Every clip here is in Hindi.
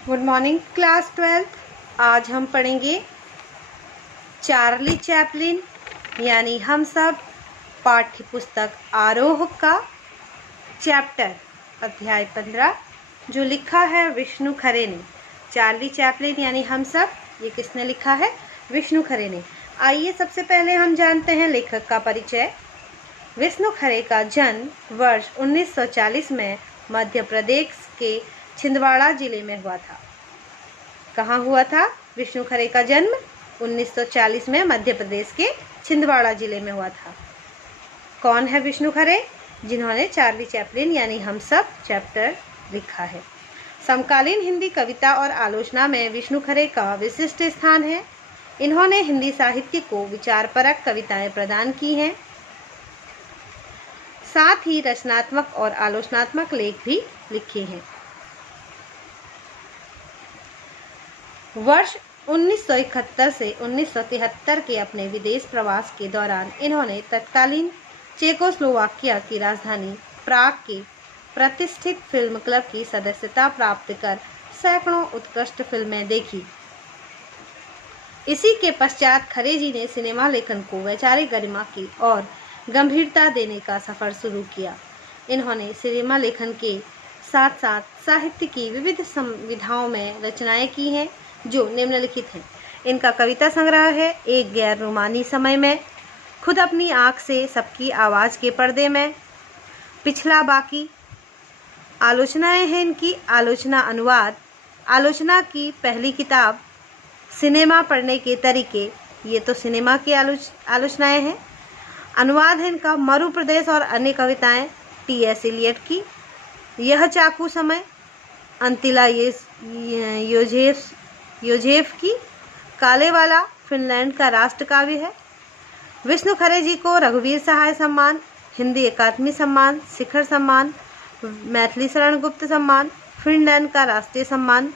Good morning class 12। आज हम पढ़ेंगे चार्ली चैपलिन यानी हम सब पाठ्य पुस्तक आरोह का चैप्टर अध्याय 15 जो लिखा है विष्णु खरे ने। चार्ली चैपलिन यानी हम सब, ये किसने लिखा है? विष्णु खरे ने। आइए सबसे पहले हम जानते हैं लेखक का परिचय। विष्णु खरे का जन्म वर्ष 1940 में मध्य प्रदेश के छिंदवाड़ा जिले में हुआ था। कहाँ हुआ था विष्णु खरे का जन्म? 1940 में मध्य प्रदेश के छिंदवाड़ा जिले में हुआ था। कौन है विष्णु खरे? जिन्होंने चार्ली चैपलिन यानी हम सब चैप्टर लिखा है। समकालीन हिंदी कविता और आलोचना में विष्णु खरे का विशिष्ट स्थान है। इन्होंने हिंदी साहित्य को विचारपरक कविताएं प्रदान की हैं, साथ ही रचनात्मक और आलोचनात्मक लेख भी लिखे हैं। वर्ष 1971 से 1973 के अपने विदेश प्रवास के दौरान इन्होंने तत्कालीन चेकोस्लोवाकिया की राजधानी प्राग के प्रतिष्ठित फिल्म क्लब की सदस्यता प्राप्त कर सैकड़ों उत्कृष्ट फिल्में देखी। इसी के पश्चात खरे जी ने सिनेमा लेखन को वैचारिक गरिमा की और गंभीरता देने का सफर शुरू किया। इन्होंने सिनेमा लेखन के साथ साथ साहित्य की विविध संविधाओं में रचनाएं की हैं जो निम्नलिखित हैं। इनका कविता संग्रह है एक गैर रोमानी समय में, खुद अपनी आँख से सबकी आवाज़ के पर्दे में, पिछला बाकी। आलोचनाएं हैं इनकी आलोचना अनुवाद, आलोचना की पहली किताब, सिनेमा पढ़ने के तरीके, ये तो सिनेमा की आलोचनाएं हैं। अनुवाद है इनका मरु प्रदेश और अन्य कविताएं टी.एस. इलियट की, यह चाकू समय, अंतिला योजेफ की, काले वाला फिनलैंड का राष्ट्र काव्य है। विष्णु खरे जी को रघुवीर सहाय सम्मान, हिंदी अकादमी सम्मान, शिखर सम्मान, मैथिली शरण गुप्त सम्मान, फिनलैंड का राष्ट्रीय सम्मान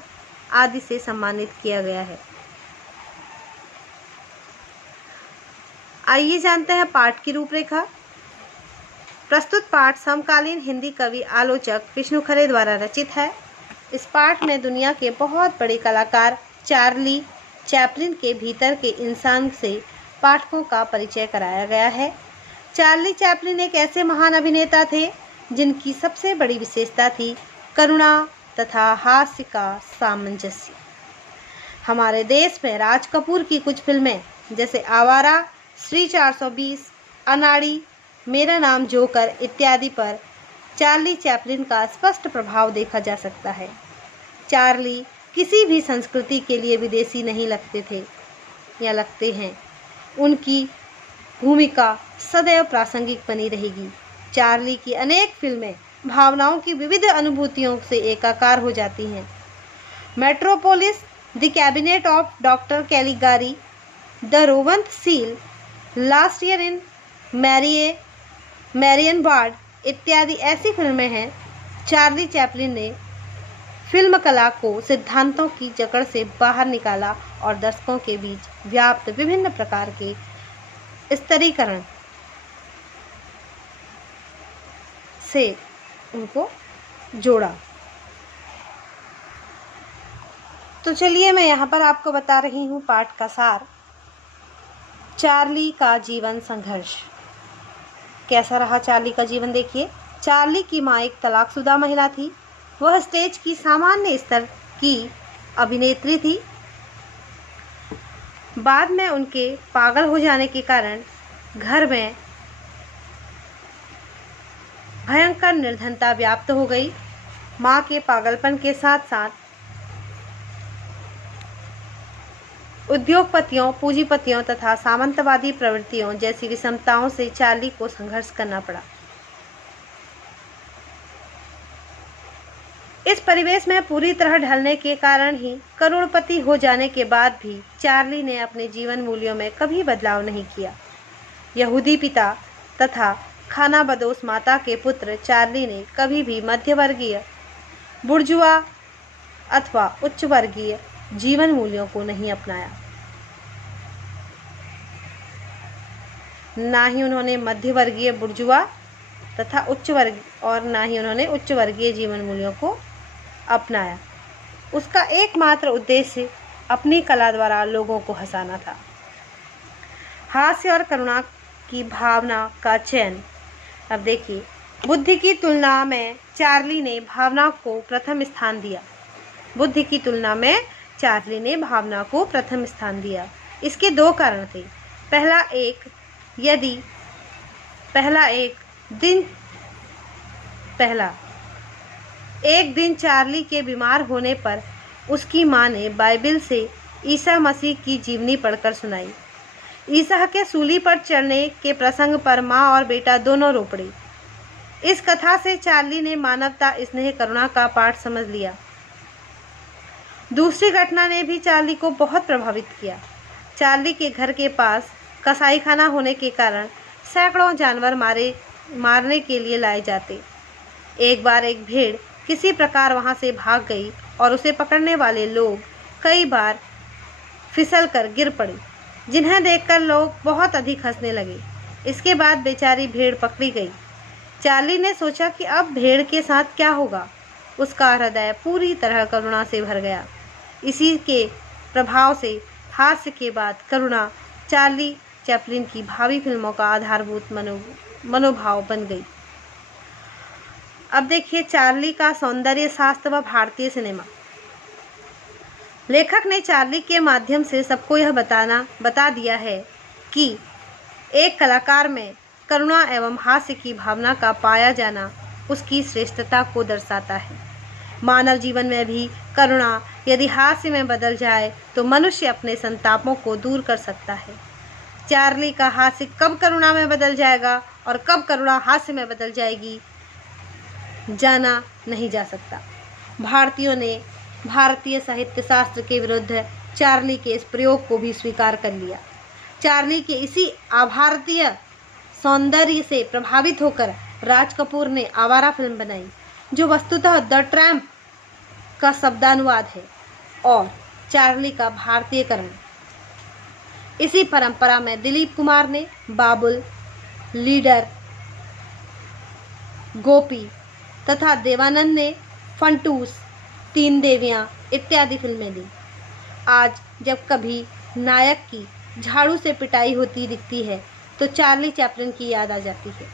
आदि से सम्मानित किया गया है। आइए जानते हैं पाठ की रूपरेखा। प्रस्तुत पाठ समकालीन हिंदी कवि आलोचक विष्णु खरे द्वारा रचित है। इस पाठ में दुनिया के बहुत बड़े कलाकार चार्ली चैपलिन के भीतर के इंसान से पाठकों का परिचय कराया गया है। चार्ली चैपलिन एक ऐसे महान अभिनेता थे जिनकी सबसे बड़ी विशेषता थी करुणा तथा हास्य का सामंजस्य। हमारे देश में राज कपूर की कुछ फिल्में जैसे आवारा, श्री 420, अनाड़ी, मेरा नाम जोकर इत्यादि पर चार्ली चैपलिन का स्पष्ट प्रभाव देखा जा सकता है। चार्ली किसी भी संस्कृति के लिए विदेशी नहीं लगते थे या लगते हैं। उनकी भूमिका सदैव प्रासंगिक बनी रहेगी। चार्ली की अनेक फिल्में भावनाओं की विविध अनुभूतियों से एकाकार हो जाती हैं। Metropolis, the Cabinet of Doctor Caligari, the Seventh Seal, Last Year in Marienbad इत्यादि ऐसी फिल्में हैं। चार्ली चैपलिन ने फिल्म कला को सिद्धांतों की जकड़ से बाहर निकाला और दर्शकों के बीच व्याप्त विभिन्न प्रकार के स्तरीकरण से उनको जोड़ा। तो चलिए मैं यहाँ पर आपको बता रही हूँ पाठ का सार। चार्ली का जीवन संघर्ष। कैसा रहा चार्ली का जीवन? देखिए, चार्ली की माँ एक तलाकशुदा महिला थी। वह स्टेज की सामान्य स्तर की अभिनेत्री थी। बाद में उनके पागल हो जाने के कारण घर में भयंकर निर्धनता व्याप्त हो गई। माँ के पागलपन के साथ साथ उद्योगपतियों, पूंजीपतियों तथा सामंतवादी प्रवृत्तियों जैसी विषमताओं से चार्ली को संघर्ष करना पड़ा। इस परिवेश में पूरी तरह ढलने के कारण ही करोड़पति हो जाने के बाद भी चार्ली ने अपने जीवन मूल्यों में कभी बदलाव नहीं किया। यहूदी पिता तथा खानाबदोश माता के पुत्र चार्ली ने कभी भी मध्यवर्गीय, बुर्जुआ अथवा उच्च वर्गीय जीवन मूल्यों को नहीं अपनाया। ना ही उन्होंने मध्यवर्गीय, बुर्जुआ तथा उच्च वर्ग जीवन मूल्यों को अपनाया। उसका एकमात्र उद्देश्य अपनी कला द्वारा लोगों को हंसाना था। हास्य और करुणा की भावना का चयन। अब देखिए, बुद्धि की तुलना में चार्ली ने भावना को प्रथम स्थान दिया। बुद्धि की तुलना में चार्ली ने भावना को प्रथम स्थान दिया। इसके दो कारण थे। पहला एक दिन चार्ली के बीमार होने पर उसकी मां ने बाइबिल से ईसा मसीह की जीवनी पढ़कर सुनाई। ईसा के सूली पर चढ़ने के प्रसंग पर मां और बेटा दोनों रो पड़े। इस कथा से चार्ली ने मानवता, स्नेह, करुणा का पाठ समझ लिया। दूसरी घटना ने भी चार्ली को बहुत प्रभावित किया। चार्ली के घर के पास कसाईखाना होने के कारण सैकड़ों जानवर मारने के लिए लाए जाते। एक बार एक भेड़ किसी प्रकार वहां से भाग गई और उसे पकड़ने वाले लोग कई बार फिसल कर गिर पड़े, जिन्हें देखकर लोग बहुत अधिक हंसने लगे। इसके बाद बेचारी भेड़ पकड़ी गई। चार्ली ने सोचा कि अब भेड़ के साथ क्या होगा। उसका हृदय पूरी तरह करुणा से भर गया। इसी के प्रभाव से हास्य के बाद करुणा चार्ली चैपलिन की भावी फिल्मों का आधारभूत मनोभाव बन गई। अब देखिए, चार्ली का सौंदर्य शास्त्र व भारतीय सिनेमा। लेखक ने चार्ली के माध्यम से सबको यह बता दिया है कि एक कलाकार में करुणा एवं हास्य की भावना का पाया जाना उसकी श्रेष्ठता को दर्शाता है। मानव जीवन में भी करुणा यदि हास्य में बदल जाए तो मनुष्य अपने संतापों को दूर कर सकता है। चार्ली का हास्य कब करुणा में बदल जाएगा और कब करुणा हास्य में बदल जाएगी, जाना नहीं जा सकता। भारतीयों ने भारतीय साहित्य शास्त्र के विरुद्ध चार्ली के इस प्रयोग को भी स्वीकार कर लिया। चार्ली के इसी अभारतीय सौंदर्य से प्रभावित होकर राज कपूर ने आवारा फिल्म बनाई, जो वस्तुतः द ट्रैम्प का शब्दानुवाद है और चार्ली का भारतीयकरण। इसी परंपरा में दिलीप कुमार ने बाबुल, लीडर, गोपी तथा देवानंद ने फंटूस, तीन देवियां इत्यादि फिल्में दी। आज जब कभी नायक की झाड़ू से पिटाई होती दिखती है तो चार्ली चैपलिन की याद आ जाती है।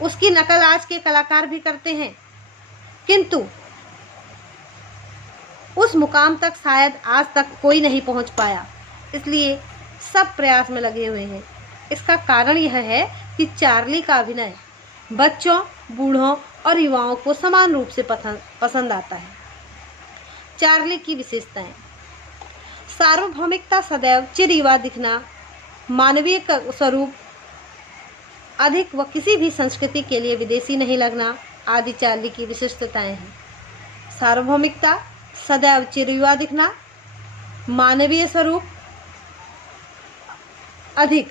उसकी नकल आज के कलाकार भी करते हैं, किंतु उस मुकाम तक शायद आज तक कोई नहीं पहुंच पाया। इसलिए सब प्रयास में लगे हुए हैं। इसका कारण यह है कि चार्ली का अभिनय बच्चों, बूढ़ों और युवाओं को समान रूप से पसंद आता है। चार्ली की विशेषताएं। सार्वभौमिकता, सदैव चिर युवा दिखना, मानवीय स्वरूप अधिक व किसी भी संस्कृति के लिए विदेशी नहीं लगना आदि चार्ली की विशिष्टताएं हैं। सार्वभौमिकता, सदैव चिर युवा दिखना, मानवीय स्वरूप अधिक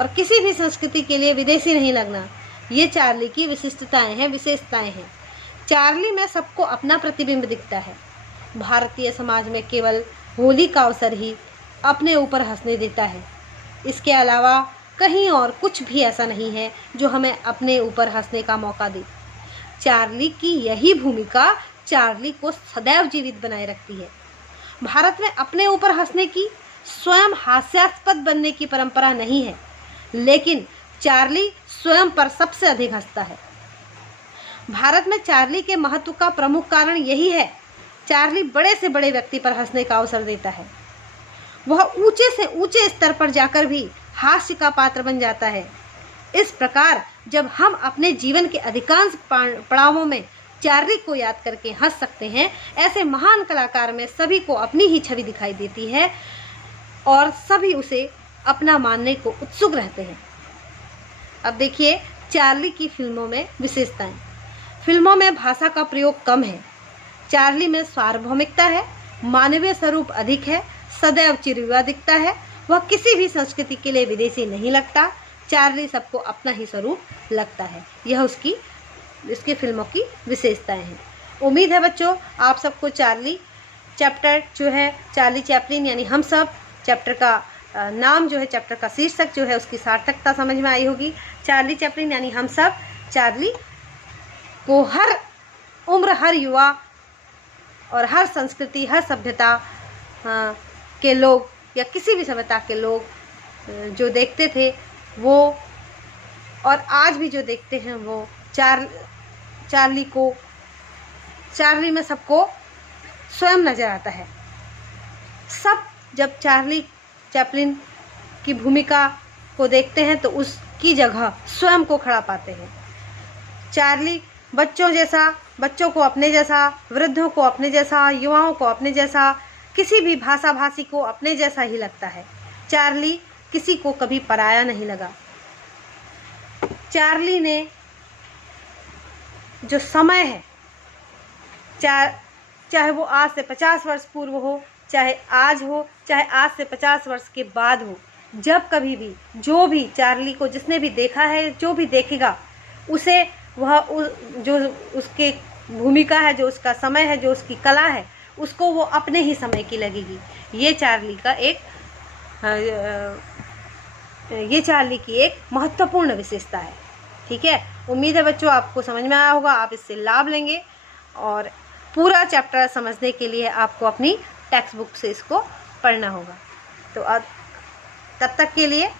और किसी भी संस्कृति के लिए विदेशी नहीं लगना, ये चार्ली की विशिष्टताएं हैं, विशेषताएं हैं। चार्ली में सबको अपना प्रतिबिंब दिखता है। भारतीय समाज में केवल होली का अवसर ही अपने ऊपर हंसने देता है। इसके अलावा कहीं और कुछ भी ऐसा नहीं है जो हमें अपने ऊपर हंसने का मौका दे। चार्ली की यही भूमिका चार्ली को सदैव जीवित बनाए रखती है। भारत में अपने ऊपर हंसने की, स्वयं हास्यास्पद बनने की परंपरा नहीं है, लेकिन चार्ली स्वयं पर सबसे अधिक हंसता है। भारत में चार्ली के महत्व का प्रमुख कारण यही है। चार्ली बड़े से बड़े व्यक्ति पर हंसने का अवसर देता है। वह ऊंचे से ऊंचे स्तर पर जाकर भी हास्य का पात्र बन जाता है। इस प्रकार जब हम अपने जीवन के अधिकांश पड़ावों में चार्ली को याद करके हंस सकते हैं, ऐसे महान कलाकार में सभी को अपनी ही छवि दिखाई देती है और सभी उसे अपना मानने को उत्सुक रहते हैं। अब देखिए, चार्ली की फिल्मों में विशेषताएं। फिल्मों में भाषा का प्रयोग कम है। चार्ली में सार्वभौमिकता है, मानवीय स्वरूप अधिक है, सदैव चिर युवा दिखता है, वह किसी भी संस्कृति के लिए विदेशी नहीं लगता। चार्ली सबको अपना ही स्वरूप लगता है। यह इसकी फिल्मों की विशेषताएं हैं। उम्मीद है बच्चों आप सबको चार्ली चैप्टर जो है, चार्ली चैपलिन यानी हम सब चैप्टर का नाम जो है, चैप्टर का शीर्षक जो है, उसकी सार्थकता समझ में आई होगी। चार्ली चैपलिन यानी हम सब। चार्ली को हर उम्र, हर युवा और हर संस्कृति, हर सभ्यता के लोग या किसी भी सभ्यता के लोग जो देखते थे वो, और आज भी जो देखते हैं वो चार्ली में सबको स्वयं नज़र आता है। सब जब चार्ली चैपलिन की भूमिका को देखते हैं तो उसकी जगह स्वयं को खड़ा पाते हैं। चार्ली बच्चों को अपने जैसा, वृद्धों को अपने जैसा, युवाओं को अपने जैसा, किसी भी भाषा भाषी को अपने जैसा ही लगता है। चार्ली किसी को कभी पराया नहीं लगा। चार्ली ने जो समय है, चाहे वो आज से 50 वर्ष पूर्व हो, चाहे आज हो, चाहे आज से 50 वर्ष के बाद हो, जब कभी भी जो भी चार्ली को जिसने भी देखा है, जो भी देखेगा, उसे जो उसके भूमिका है, जो उसका समय है, जो उसकी कला है, उसको वो अपने ही समय की लगेगी। ये चार्ली की एक महत्वपूर्ण विशेषता है। ठीक है, उम्मीद है बच्चों आपको समझ में आया होगा, आप इससे लाभ लेंगे और पूरा चैप्टर समझने के लिए आपको अपनी टेक्स्ट बुक से इसको पढ़ना होगा। तो अब तब तक के लिए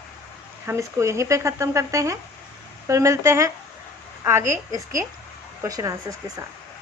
हम इसको यहीं पे ख़त्म करते हैं, फिर मिलते हैं आगे इसके क्वेश्चन आंसर्स के साथ।